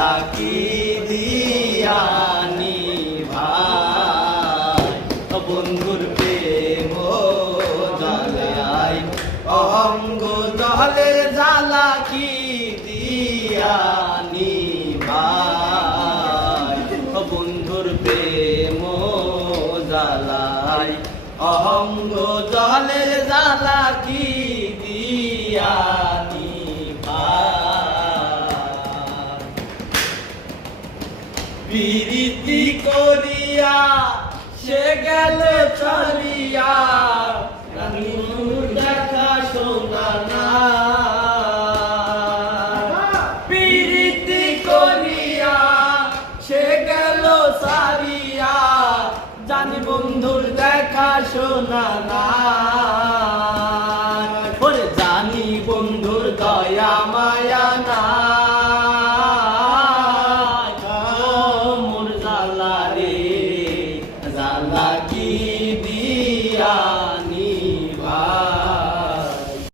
জ্বালা কি দিয়ানি ভাই বন্ধুর প্রেম জ্বালাই অঙ্গ জলে জ্বালা কি দিয়ানি ভাই বন্ধুর প্রেম জ্বালাই অঙ্গ জলের জ্বালা কি দিয়ানি ভাই প্রীতি করিয়া সে গেল চলিয়া বন্ধুর দেখা শোনা না প্রীতি করিয়া সে গেল সারিয়া জানি বন্ধুর দেখা শোনা না জানি বন্ধুর দয়া মায়া